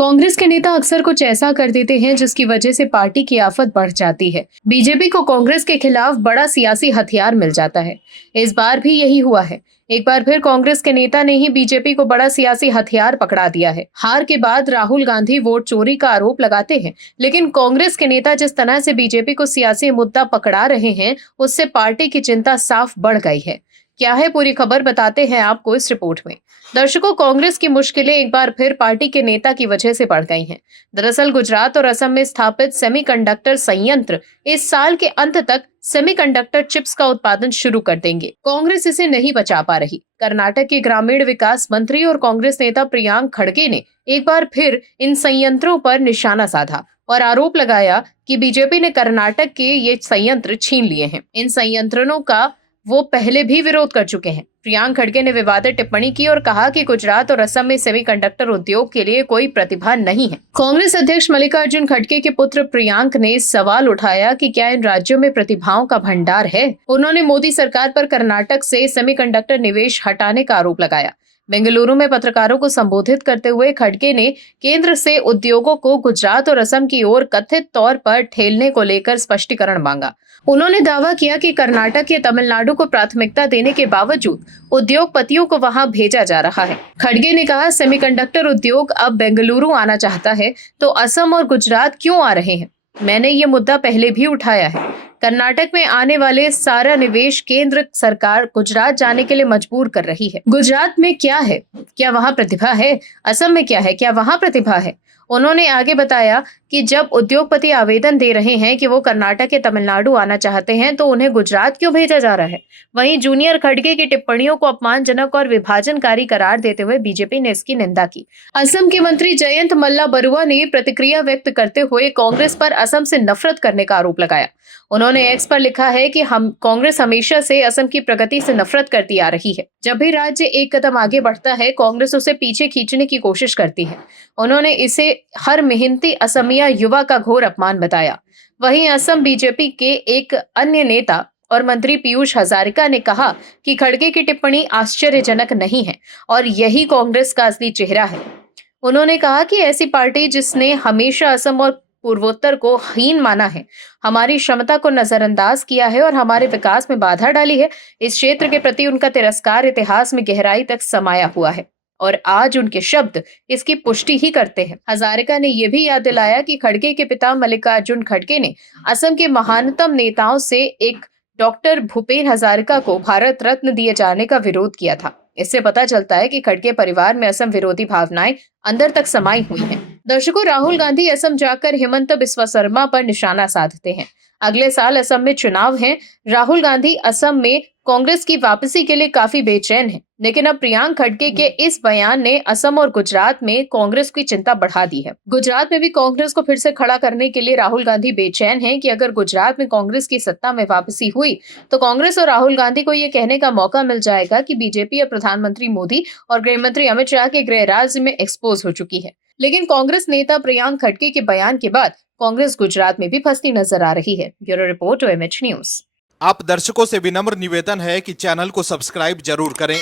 कांग्रेस के नेता अक्सर कुछ ऐसा कर देते हैं जिसकी वजह से पार्टी की आफत बढ़ जाती है। बीजेपी को कांग्रेस के खिलाफ बड़ा सियासी हथियार मिल जाता है। इस बार भी यही हुआ है। एक बार फिर कांग्रेस के नेता ने ही बीजेपी को बड़ा सियासी हथियार पकड़ा दिया है। हार के बाद राहुल गांधी वोट चोरी का आरोप लगाते हैं, लेकिन कांग्रेस के नेता जिस तरह से बीजेपी को सियासी मुद्दा पकड़ा रहे हैं, उससे पार्टी की चिंता साफ बढ़ गई है। क्या है पूरी खबर, बताते हैं आपको इस रिपोर्ट में। दर्शकों, कांग्रेस की मुश्किलें एक बार फिर पार्टी के नेता की वजह से बढ़ गई हैं। दरअसल गुजरात और असम में स्थापित सेमीकंडक्टर संयंत्र इस साल के अंत तक सेमीकंडक्टर चिप्स का उत्पादन शुरू कर देंगे। कांग्रेस इसे नहीं बचा पा रही। कर्नाटक के ग्रामीण विकास मंत्री और कांग्रेस नेता प्रियांक खड़गे ने एक बार फिर इन संयंत्रों पर निशाना साधा और आरोप लगाया कि बीजेपी ने कर्नाटक के ये संयंत्र छीन लिए हैं। इन संयंत्रों का वो पहले भी विरोध कर चुके हैं। प्रियांक खड़गे ने विवादित टिप्पणी की और कहा कि गुजरात और असम में सेमीकंडक्टर उद्योग के लिए कोई प्रतिभा नहीं है। कांग्रेस अध्यक्ष मल्लिकार्जुन खड़गे के पुत्र प्रियांक ने सवाल उठाया कि क्या इन राज्यों में प्रतिभाओं का भंडार है। उन्होंने मोदी सरकार पर कर्नाटक से सेमीकंडक्टर निवेश हटाने का आरोप लगाया। बेंगलुरु में पत्रकारों को संबोधित करते हुए खड़गे ने केंद्र से उद्योगों को गुजरात और असम की ओर कथित तौर पर ठेलने को लेकर स्पष्टीकरण मांगा। उन्होंने दावा किया कि कर्नाटक या तमिलनाडु को प्राथमिकता देने के बावजूद उद्योगपतियों को वहां भेजा जा रहा है। खड़गे ने कहा, सेमीकंडक्टर उद्योग अब बेंगलुरु आना चाहता है तो असम और गुजरात क्यों आ रहे हैं? मैंने ये मुद्दा पहले भी उठाया है। कर्नाटक में आने वाले सारा निवेश केंद्र सरकार गुजरात जाने के लिए मजबूर कर रही है। गुजरात में क्या है? क्या वहां प्रतिभा है? असम में क्या है? क्या वहां प्रतिभा है? उन्होंने आगे बताया कि जब उद्योगपति आवेदन दे रहे हैं कि वो कर्नाटक या तमिलनाडु आना चाहते हैं तो उन्हें गुजरात क्यों भेजा जा रहा है? वहीं जूनियर खड़गे की टिप्पणियों को अपमानजनक और विभाजनकारी करार देते हुए बीजेपी ने इसकी निंदा की। असम के मंत्री जयंत मल्ला बरुआ ने प्रतिक्रिया व्यक्त करते हुए कांग्रेस पर असम से नफरत करने का आरोप लगाया। उन्होंने एक्स पर लिखा है कि कांग्रेस हमेशा से असम की प्रगति से नफरत करती आ रही है। जब भी राज्य एक कदम आगे बढ़ता है, कांग्रेस उसे पीछे खींचने की कोशिश करती है। उन्होंने इसे हर मेहनती असमिया युवा का घोर अपमान बताया। वहीं असम बीजेपी के एक अन्य नेता और मंत्री पीयूष हजारिका ने कहा कि खड़गे की टिप्पणी आश्चर्यजनक नहीं है और यही कांग्रेस का असली चेहरा है। उन्होंने कहा कि ऐसी पार्टी जिसने हमेशा असम और पूर्वोत्तर को हीन माना है, हमारी क्षमता को नजरअंदाज किया है और हमारे विकास में बाधा डाली है, इस क्षेत्र के प्रति उनका तिरस्कार इतिहास में गहराई तक समाया हुआ है और आज उनके शब्द इसकी पुष्टि ही करते हैं। हजारिका ने यह भी याद दिलाया कि खड़गे के पिता मल्लिकार्जुन खड़गे ने असम के महानतम नेताओं से एक डॉक्टर भूपेन हजारिका को भारत रत्न दिए जाने का विरोध किया था। इससे पता चलता है कि खड़गे परिवार में असम विरोधी भावनाएं अंदर तक समाई हुई हैं। दर्शकों, राहुल गांधी असम जाकर हिमंत बिस्वा शर्मा पर निशाना साधते हैं। अगले साल असम में चुनाव हैं। राहुल गांधी असम में कांग्रेस की वापसी के लिए काफी बेचैन हैं, लेकिन अब प्रियांक खड़गे के इस बयान ने असम और गुजरात में कांग्रेस की चिंता बढ़ा दी है। गुजरात में भी कांग्रेस को फिर से खड़ा करने के लिए राहुल गांधी बेचैन हैं कि अगर गुजरात में कांग्रेस की सत्ता में वापसी हुई तो कांग्रेस और राहुल गांधी को ये कहने का मौका मिल जाएगा कि बीजेपी और प्रधानमंत्री मोदी और गृह मंत्री अमित शाह के गृह राज्य में एक्सपोज हो चुकी है। लेकिन कांग्रेस नेता प्रियांक खड़गे के बयान के बाद कांग्रेस गुजरात में भी फंसती नजर आ रही है। Bureau report OMH news. आप दर्शकों से विनम्र निवेदन है कि चैनल को सब्सक्राइब जरूर करें